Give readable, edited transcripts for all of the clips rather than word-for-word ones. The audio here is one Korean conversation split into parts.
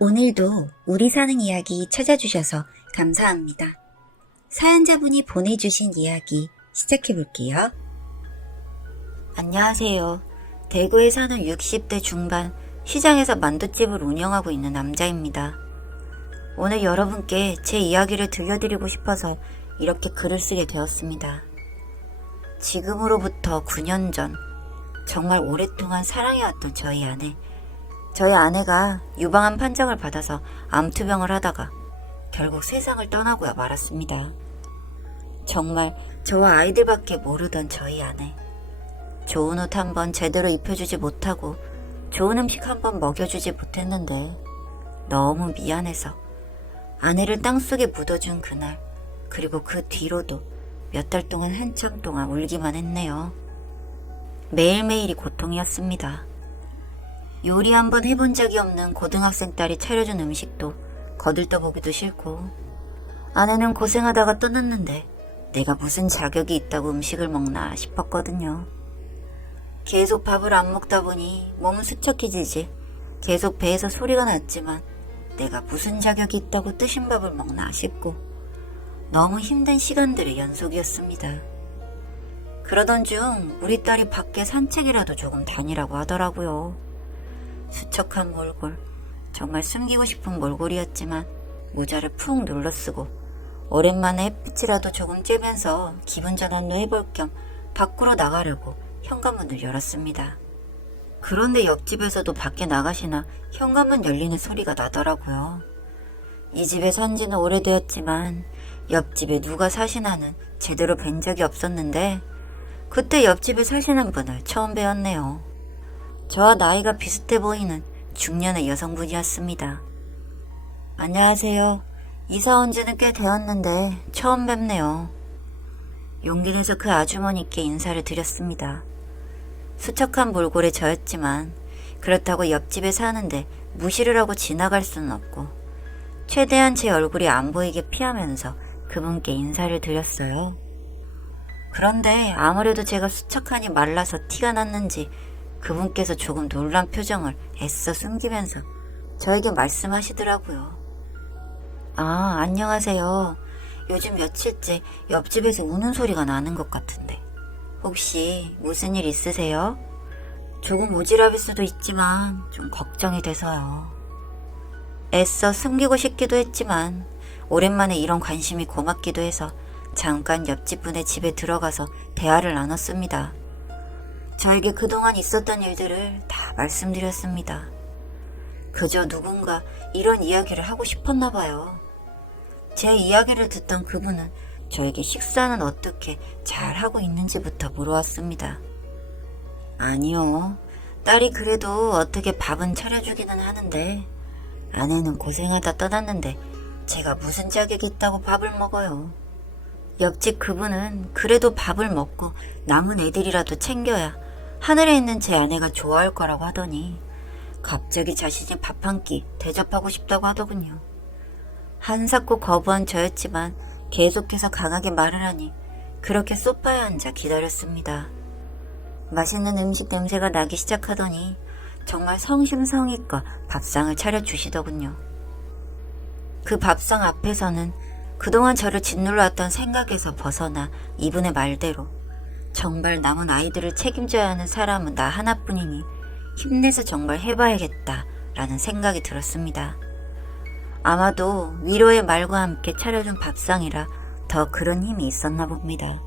오늘도 우리 사는 이야기 찾아주셔서 감사합니다. 사연자분이 보내주신 이야기 시작해볼게요. 안녕하세요. 대구에 사는 60대 중반 시장에서 만두집을 운영하고 있는 남자입니다. 오늘 여러분께 제 이야기를 들려드리고 싶어서 이렇게 글을 쓰게 되었습니다. 지금으로부터 9년 전 정말 오랫동안 사랑해왔던 저희 아내가 유방암 판정을 받아서 암투병을 하다가 결국 세상을 떠나고야 말았습니다. 정말 저와 아이들밖에 모르던 저희 아내. 좋은 옷 한 번 제대로 입혀주지 못하고 좋은 음식 한 번 먹여주지 못했는데 너무 미안해서 아내를 땅속에 묻어준 그날, 그리고 그 뒤로도 몇 달 동안 한참 동안 울기만 했네요. 매일매일이 고통이었습니다. 요리 한번 해본 적이 없는 고등학생 딸이 차려준 음식도 거들떠보기도 싫고, 아내는 고생하다가 떠났는데 내가 무슨 자격이 있다고 음식을 먹나 싶었거든요. 계속 밥을 안 먹다 보니 몸은 수척해지지, 계속 배에서 소리가 났지만 내가 무슨 자격이 있다고 뜨신 밥을 먹나 싶고, 너무 힘든 시간들의 연속이었습니다. 그러던 중 우리 딸이 밖에 산책이라도 조금 다니라고 하더라고요. 수척한 몰골, 정말 숨기고 싶은 몰골이었지만 모자를 푹 눌러쓰고 오랜만에 햇빛이라도 조금 쬐면서 기분 전환도 해볼 겸 밖으로 나가려고 현관문을 열었습니다. 그런데 옆집에서도 밖에 나가시나 현관문 열리는 소리가 나더라고요. 이 집에 산 지는 오래되었지만 옆집에 누가 사시나는 제대로 뵌 적이 없었는데 그때 옆집에 사시는 분을 처음 뵈었네요. 저와 나이가 비슷해 보이는 중년의 여성분이었습니다. 안녕하세요. 이사 온 지는 꽤 되었는데 처음 뵙네요. 용기 내서 그 아주머니께 인사를 드렸습니다. 수척한 몰골의 저였지만 그렇다고 옆집에 사는데 무시를 하고 지나갈 수는 없고 최대한 제 얼굴이 안 보이게 피하면서 그분께 인사를 드렸어요. 그런데 아무래도 제가 수척하니 말라서 티가 났는지 그분께서 조금 놀란 표정을 애써 숨기면서 저에게 말씀하시더라고요. 아, 안녕하세요. 요즘 며칠째 옆집에서 우는 소리가 나는 것 같은데 혹시 무슨 일 있으세요? 조금 오지랖일 수도 있지만 좀 걱정이 돼서요. 애써 숨기고 싶기도 했지만 오랜만에 이런 관심이 고맙기도 해서 잠깐 옆집 분의 집에 들어가서 대화를 나눴습니다. 저에게 그동안 있었던 일들을 다 말씀드렸습니다. 그저 누군가 이런 이야기를 하고 싶었나 봐요. 제 이야기를 듣던 그분은 저에게 식사는 어떻게 잘 하고 있는지부터 물어왔습니다. 아니요. 딸이 그래도 어떻게 밥은 차려주기는 하는데 아내는 고생하다 떠났는데 제가 무슨 자격이 있다고 밥을 먹어요. 옆집 그분은 그래도 밥을 먹고 남은 애들이라도 챙겨야 하늘에 있는 제 아내가 좋아할 거라고 하더니 갑자기 자신이 밥 한 끼 대접하고 싶다고 하더군요. 한사코 거부한 저였지만 계속해서 강하게 말을 하니 그렇게 소파에 앉아 기다렸습니다. 맛있는 음식 냄새가 나기 시작하더니 정말 성심성의껏 밥상을 차려주시더군요. 그 밥상 앞에서는 그동안 저를 짓눌러왔던 생각에서 벗어나 이분의 말대로 정말 남은 아이들을 책임져야 하는 사람은 나 하나뿐이니 힘내서 정말 해봐야겠다라는 생각이 들었습니다. 아마도 위로의 말과 함께 차려준 밥상이라 더 그런 힘이 있었나 봅니다.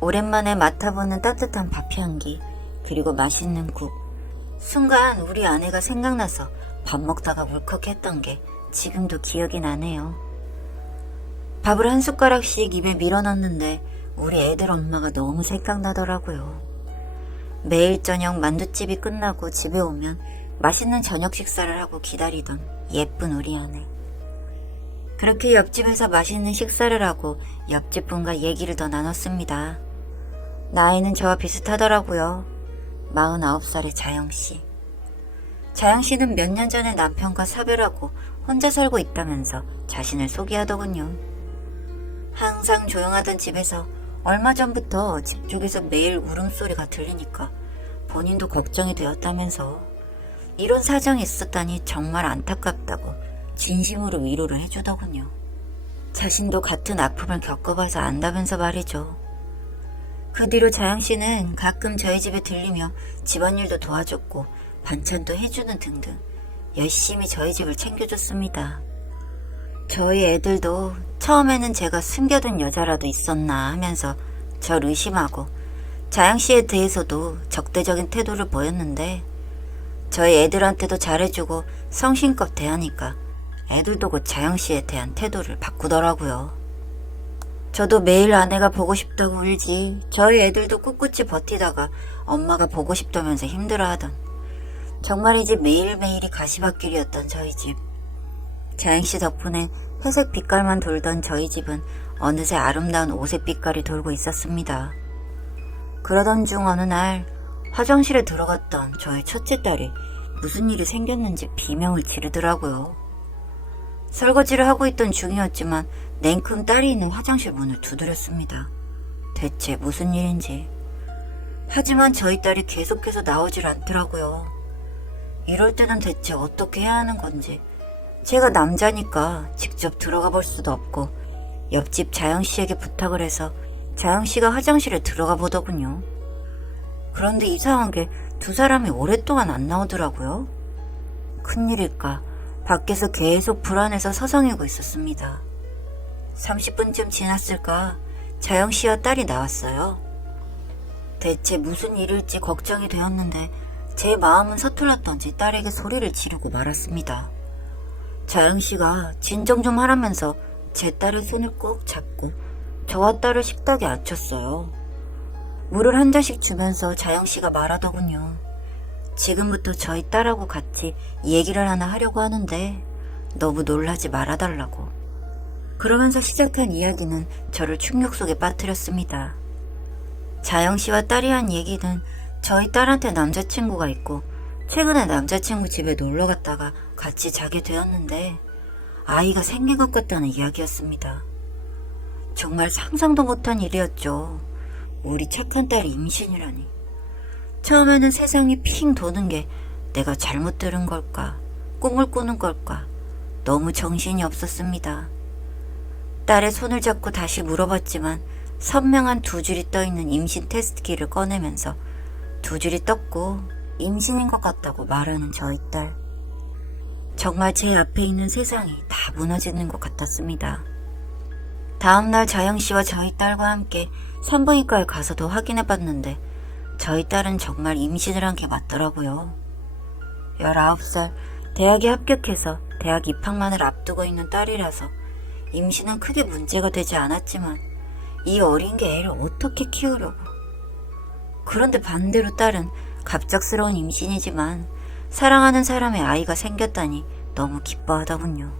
오랜만에 맡아보는 따뜻한 밥 향기, 그리고 맛있는 국. 순간 우리 아내가 생각나서 밥 먹다가 울컥했던 게 지금도 기억이 나네요. 밥을 한 숟가락씩 입에 밀어넣는데 우리 애들 엄마가 너무 생각나더라고요. 매일 저녁 만두집이 끝나고 집에 오면 맛있는 저녁 식사를 하고 기다리던 예쁜 우리 아내. 그렇게 옆집에서 맛있는 식사를 하고 옆집 분과 얘기를 더 나눴습니다. 나이는 저와 비슷하더라고요. 49살의 자영씨. 자영씨는 몇 년 전에 남편과 사별하고 혼자 살고 있다면서 자신을 소개하더군요. 항상 조용하던 집에서 얼마 전부터 집 쪽에서 매일 울음소리가 들리니까 본인도 걱정이 되었다면서 이런 사정이 있었다니 정말 안타깝다고 진심으로 위로를 해주더군요. 자신도 같은 아픔을 겪어봐서 안다면서 말이죠. 그 뒤로 자영씨는 가끔 저희 집에 들리며 집안일도 도와줬고 반찬도 해주는 등등 열심히 저희 집을 챙겨줬습니다. 저희 애들도 처음에는 제가 숨겨둔 여자라도 있었나 하면서 절 의심하고 자영씨에 대해서도 적대적인 태도를 보였는데 저희 애들한테도 잘해주고 성심껏 대하니까 애들도 곧 자영씨에 대한 태도를 바꾸더라고요. 저도 매일 아내가 보고 싶다고 울지 저희 애들도 꿋꿋이 버티다가 엄마가 보고 싶다면서 힘들어하던 정말이지 매일매일이 가시밭길이었던 저희 집. 자영씨 덕분에 회색 빛깔만 돌던 저희 집은 어느새 아름다운 오색 빛깔이 돌고 있었습니다. 그러던 중 어느 날 화장실에 들어갔던 저희 첫째 딸이 무슨 일이 생겼는지 비명을 지르더라고요. 설거지를 하고 있던 중이었지만 냉큼 딸이 있는 화장실 문을 두드렸습니다. 대체 무슨 일인지. 하지만 저희 딸이 계속해서 나오질 않더라고요. 이럴 때는 대체 어떻게 해야 하는 건지. 제가 남자니까 직접 들어가 볼 수도 없고 옆집 자영씨에게 부탁을 해서 자영씨가 화장실에 들어가 보더군요. 그런데 이상한 게 두 사람이 오랫동안 안 나오더라고요. 큰일일까 밖에서 계속 불안해서 서성이고 있었습니다. 30분쯤 지났을까 자영씨와 딸이 나왔어요. 대체 무슨 일일지 걱정이 되었는데 제 마음은 서툴렀던지 딸에게 소리를 지르고 말았습니다. 자영씨가 진정 좀 하라면서 제 딸의 손을 꼭 잡고 저와 딸을 식탁에 앉혔어요. 물을 한 잔씩 주면서 자영씨가 말하더군요. 지금부터 저희 딸하고 같이 얘기를 하나 하려고 하는데 너무 놀라지 말아달라고. 그러면서 시작한 이야기는 저를 충격 속에 빠뜨렸습니다. 자영씨와 딸이 한 얘기는 저희 딸한테 남자친구가 있고 최근에 남자친구 집에 놀러 갔다가 같이 자게 되었는데 아이가 생긴 것 같다는 이야기였습니다. 정말 상상도 못한 일이었죠. 우리 착한 딸이 임신이라니. 처음에는 세상이 핑 도는 게 내가 잘못 들은 걸까, 꿈을 꾸는 걸까, 너무 정신이 없었습니다. 딸의 손을 잡고 다시 물어봤지만 선명한 두 줄이 떠있는 임신 테스트기를 꺼내면서 두 줄이 떴고 임신인 것 같다고 말하는 저희 딸. 정말 제 앞에 있는 세상이 다 무너지는 것 같았습니다. 다음날 자영씨와 저희 딸과 함께 산부인과에 가서도 확인해봤는데 저희 딸은 정말 임신을 한 게 맞더라고요. 19살 대학에 합격해서 대학 입학만을 앞두고 있는 딸이라서 임신은 크게 문제가 되지 않았지만 이 어린 게 애를 어떻게 키우려고. 그런데 반대로 딸은 갑작스러운 임신이지만 사랑하는 사람의 아이가 생겼다니 너무 기뻐하더군요.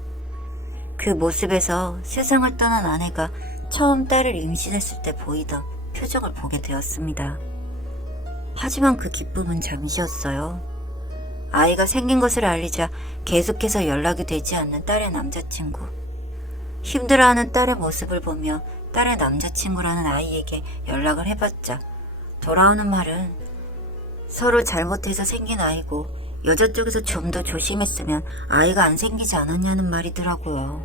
그 모습에서 세상을 떠난 아내가 처음 딸을 임신했을 때 보이던 표정을 보게 되었습니다. 하지만 그 기쁨은 잠시였어요. 아이가 생긴 것을 알리자 계속해서 연락이 되지 않는 딸의 남자친구. 힘들어하는 딸의 모습을 보며 딸의 남자친구라는 아이에게 연락을 해봤자 돌아오는 말은 서로 잘못해서 생긴 아이고 여자 쪽에서 좀 더 조심했으면 아이가 안 생기지 않았냐는 말이더라고요.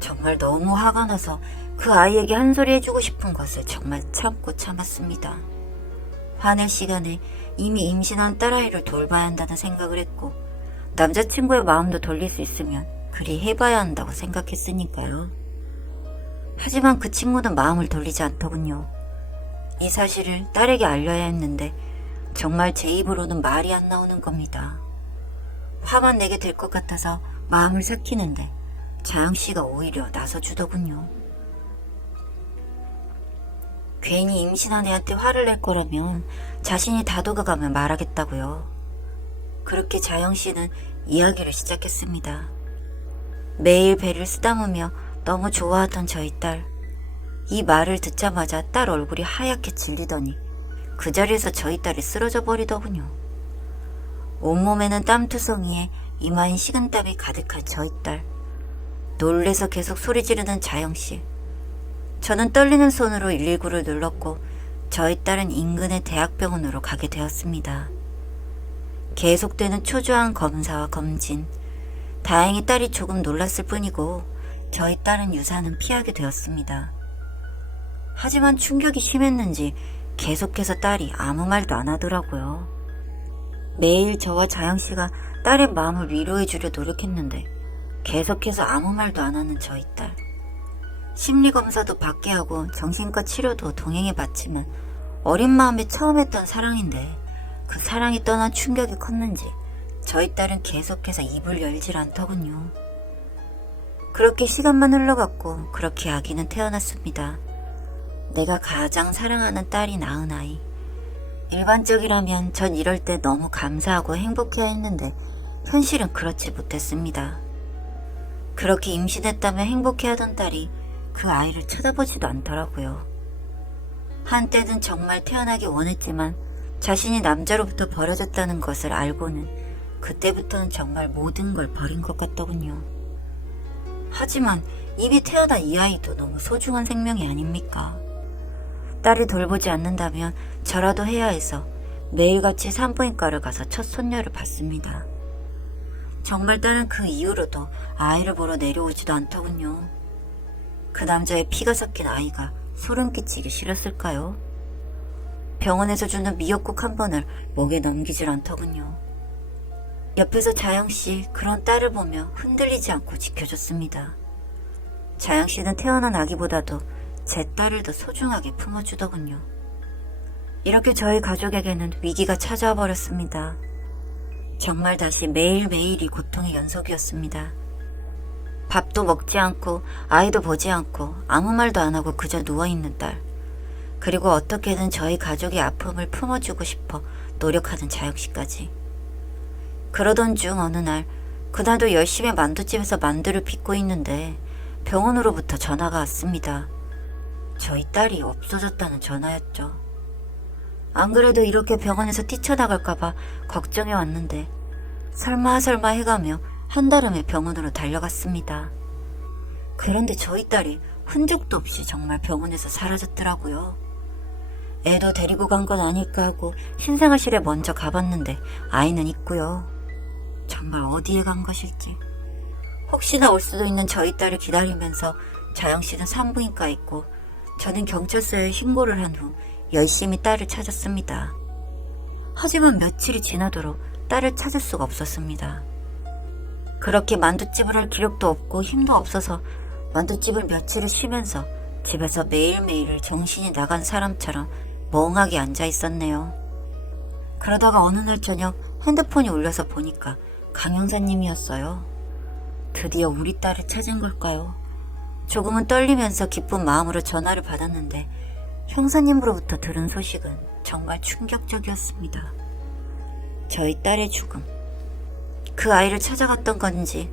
정말 너무 화가 나서 그 아이에게 한 소리 해주고 싶은 것을 정말 참고 참았습니다. 화낼 시간에 이미 임신한 딸아이를 돌봐야 한다는 생각을 했고 남자친구의 마음도 돌릴 수 있으면 그리 해봐야 한다고 생각했으니까요. 하지만 그 친구는 마음을 돌리지 않더군요. 이 사실을 딸에게 알려야 했는데 정말 제 입으로는 말이 안 나오는 겁니다. 화만 내게 될 것 같아서 마음을 삭히는데 자영씨가 오히려 나서주더군요. 괜히 임신한 애한테 화를 낼 거라면 자신이 다독여가며 말하겠다고요. 그렇게 자영씨는 이야기를 시작했습니다. 매일 배를 쓰다무며 너무 좋아하던 저희 딸. 이 말을 듣자마자 딸 얼굴이 하얗게 질리더니 그 자리에서 저희 딸이 쓰러져 버리더군요. 온몸에는 땀투성이에 이마엔 식은땀이 가득한 저희 딸. 놀래서 계속 소리 지르는 자영씨. 저는 떨리는 손으로 119를 눌렀고 저희 딸은 인근의 대학병원으로 가게 되었습니다. 계속되는 초조한 검사와 검진. 다행히 딸이 조금 놀랐을 뿐이고 저희 딸은 유산은 피하게 되었습니다. 하지만 충격이 심했는지 계속해서 딸이 아무 말도 안 하더라고요. 매일 저와 자영씨가 딸의 마음을 위로해 주려 노력했는데 계속해서 아무 말도 안 하는 저희 딸. 심리검사도 받게 하고 정신과 치료도 동행해 봤지만 어린 마음에 처음 했던 사랑인데 그 사랑이 떠난 충격이 컸는지 저희 딸은 계속해서 입을 열질 않더군요. 그렇게 시간만 흘러갔고 그렇게 아기는 태어났습니다. 내가 가장 사랑하는 딸이 낳은 아이. 일반적이라면 전 이럴 때 너무 감사하고 행복해야 했는데 현실은 그렇지 못했습니다. 그렇게 임신했다며 행복해하던 딸이 그 아이를 쳐다보지도 않더라고요. 한때는 정말 태어나기 원했지만 자신이 남자로부터 버려졌다는 것을 알고는 그때부터는 정말 모든 걸 버린 것 같더군요. 하지만 이미 태어난 이 아이도 너무 소중한 생명이 아닙니까? 딸을 돌보지 않는다면 저라도 해야 해서 매일같이 산부인과를 가서 첫 손녀를 봤습니다. 정말 딸은 그 이후로도 아이를 보러 내려오지도 않더군요. 그 남자의 피가 섞인 아이가 소름 끼치기 싫었을까요? 병원에서 주는 미역국 한 번을 목에 넘기질 않더군요. 옆에서 자영씨 그런 딸을 보며 흔들리지 않고 지켜줬습니다. 자영씨는 태어난 아기보다도 제 딸을 더 소중하게 품어주더군요. 이렇게 저희 가족에게는 위기가 찾아와 버렸습니다. 정말 다시 매일매일이 고통의 연속이었습니다. 밥도 먹지 않고 아이도 보지 않고 아무 말도 안 하고 그저 누워있는 딸. 그리고 어떻게든 저희 가족의 아픔을 품어주고 싶어 노력하는 자영씨까지. 그러던 중 어느 날 그날도 열심히 만두집에서 만두를 빚고 있는데 병원으로부터 전화가 왔습니다. 저희 딸이 없어졌다는 전화였죠. 안 그래도 이렇게 병원에서 뛰쳐나갈까봐 걱정해 왔는데 설마 해가며 한달음에 병원으로 달려갔습니다. 그런데 저희 딸이 흔적도 없이 정말 병원에서 사라졌더라고요. 애도 데리고 간 건 아닐까 하고 신생아실에 먼저 가봤는데 아이는 있고요. 정말 어디에 간 것일지. 혹시나 올 수도 있는 저희 딸을 기다리면서 자영씨는 산부인과에 있고 저는 경찰서에 신고를 한 후 열심히 딸을 찾았습니다. 하지만 며칠이 지나도록 딸을 찾을 수가 없었습니다. 그렇게 만두집을 할 기력도 없고 힘도 없어서 만두집을 며칠을 쉬면서 집에서 매일매일 정신이 나간 사람처럼 멍하게 앉아 있었네요. 그러다가 어느 날 저녁 핸드폰이 울려서 보니까 강형사님이었어요. 드디어 우리 딸을 찾은 걸까요? 조금은 떨리면서 기쁜 마음으로 전화를 받았는데 형사님으로부터 들은 소식은 정말 충격적이었습니다. 저희 딸의 죽음. 그 아이를 찾아갔던 건지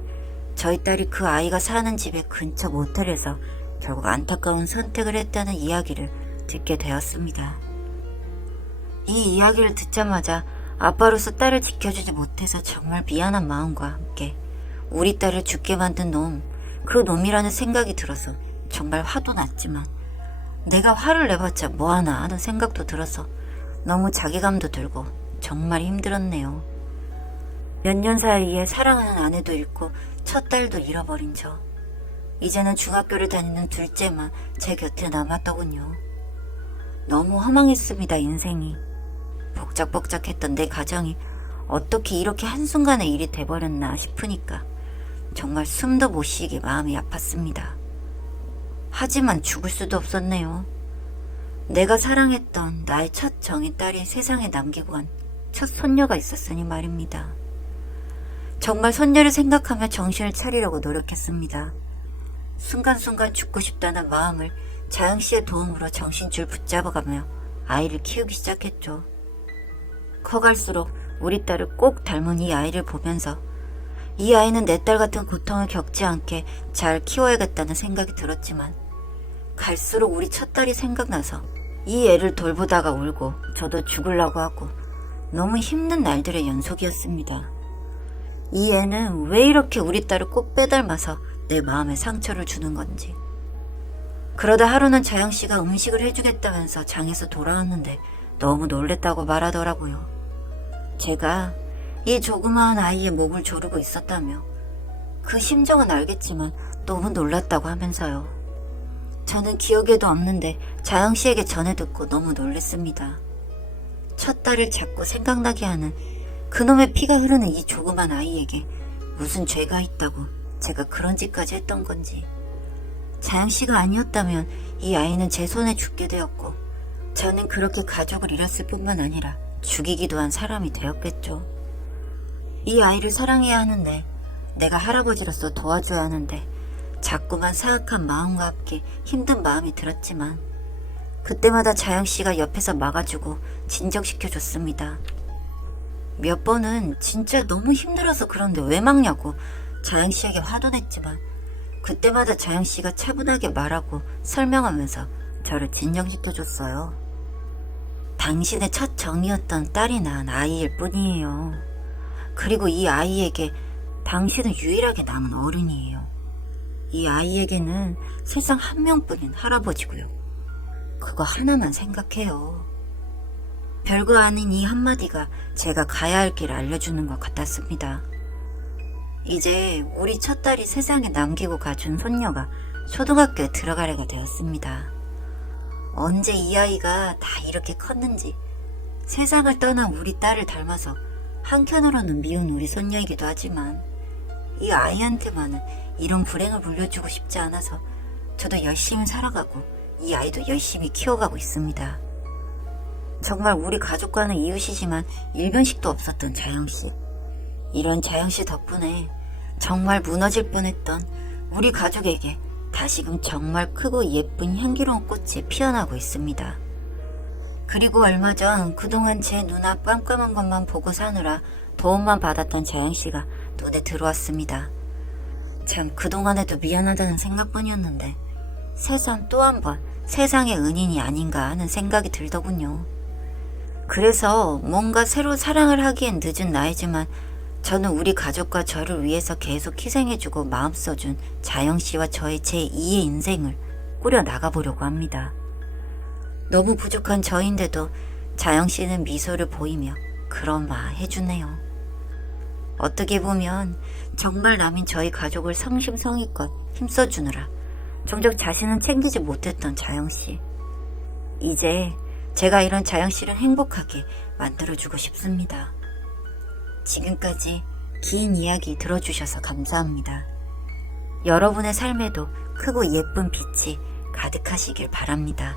저희 딸이 그 아이가 사는 집의 근처 모텔에서 결국 안타까운 선택을 했다는 이야기를 듣게 되었습니다. 이 이야기를 듣자마자 아빠로서 딸을 지켜주지 못해서 정말 미안한 마음과 함께 우리 딸을 죽게 만든 놈, 그 놈이라는 생각이 들어서 정말 화도 났지만 내가 화를 내봤자 뭐하나 하는 생각도 들어서 너무 자괴감도 들고 정말 힘들었네요. 몇 년 사이에 사랑하는 아내도 잃고 첫 딸도 잃어버린 저. 이제는 중학교를 다니는 둘째만 제 곁에 남았더군요. 너무 허망했습니다, 인생이. 복작복작했던 내 가정이 어떻게 이렇게 한순간에 일이 돼버렸나 싶으니까 정말 숨도 못 쉬게 마음이 아팠습니다. 하지만 죽을 수도 없었네요. 내가 사랑했던 나의 첫 정인 딸이 세상에 남기고 간 첫 손녀가 있었으니 말입니다. 정말 손녀를 생각하며 정신을 차리려고 노력했습니다. 순간순간 죽고 싶다는 마음을 자영씨의 도움으로 정신줄 붙잡아가며 아이를 키우기 시작했죠. 커갈수록 우리 딸을 꼭 닮은 이 아이를 보면서 이 아이는 내 딸 같은 고통을 겪지 않게 잘 키워야겠다는 생각이 들었지만 갈수록 우리 첫딸이 생각나서 이 애를 돌보다가 울고 저도 죽으려고 하고 너무 힘든 날들의 연속이었습니다. 이 애는 왜 이렇게 우리 딸을 꼭 빼닮아서 내 마음에 상처를 주는 건지. 그러다 하루는 자영씨가 음식을 해주겠다면서 장에서 돌아왔는데 너무 놀랬다고 말하더라고요. 제가 이 조그마한 아이의 몸을 조르고 있었다며 그 심정은 알겠지만 너무 놀랐다고 하면서요. 저는 기억에도 없는데 자영 씨에게 전해 듣고 너무 놀랐습니다. 첫 딸을 자꾸 생각나게 하는 그놈의 피가 흐르는 이 조그만 아이에게 무슨 죄가 있다고 제가 그런 짓까지 했던 건지. 자영 씨가 아니었다면 이 아이는 제 손에 죽게 되었고 저는 그렇게 가족을 잃었을 뿐만 아니라 죽이기도 한 사람이 되었겠죠. 이 아이를 사랑해야 하는데 내가 할아버지로서 도와줘야 하는데 자꾸만 사악한 마음과 함께 힘든 마음이 들었지만 그때마다 자영 씨가 옆에서 막아주고 진정시켜줬습니다. 몇 번은 진짜 너무 힘들어서 그런데 왜 막냐고 자영 씨에게 화도 냈지만 그때마다 자영 씨가 차분하게 말하고 설명하면서 저를 진정시켜줬어요. 당신의 첫 정이었던 딸이 낳은 아이일 뿐이에요. 그리고 이 아이에게 당신은 유일하게 남은 어른이에요. 이 아이에게는 세상 한 명뿐인 할아버지고요. 그거 하나만 생각해요. 별거 아닌 이 한마디가 제가 가야 할 길을 알려주는 것 같았습니다. 이제 우리 첫 딸이 세상에 남기고 가준 손녀가 초등학교에 들어가려가 되었습니다. 언제 이 아이가 다 이렇게 컸는지 세상을 떠난 우리 딸을 닮아서 한켠으로는 미운 우리 손녀이기도 하지만 이 아이한테만은 이런 불행을 물려주고 싶지 않아서 저도 열심히 살아가고 이 아이도 열심히 키워가고 있습니다. 정말 우리 가족과는 이웃이지만 일변식도 없었던 자영씨. 이런 자영씨 덕분에 정말 무너질 뻔했던 우리 가족에게 다시금 정말 크고 예쁜 향기로운 꽃이 피어나고 있습니다. 그리고 얼마 전 그동안 제 눈앞 깜깜한 것만 보고 사느라 도움만 받았던 자영씨가 눈에 들어왔습니다. 참 그동안에도 미안하다는 생각뿐이었는데 새삼 또 한 번 세상의 은인이 아닌가 하는 생각이 들더군요. 그래서 뭔가 새로 사랑을 하기엔 늦은 나이지만 저는 우리 가족과 저를 위해서 계속 희생해주고 마음 써준 자영씨와 저의 제2의 인생을 꾸려 나가보려고 합니다. 너무 부족한 저인데도 자영씨는 미소를 보이며 그런 말 해주네요. 어떻게 보면 정말 남인 저희 가족을 성심성의껏 힘써주느라 종종 자신은 챙기지 못했던 자영씨. 이제 제가 이런 자영씨를 행복하게 만들어주고 싶습니다. 지금까지 긴 이야기 들어주셔서 감사합니다. 여러분의 삶에도 크고 예쁜 빛이 가득하시길 바랍니다.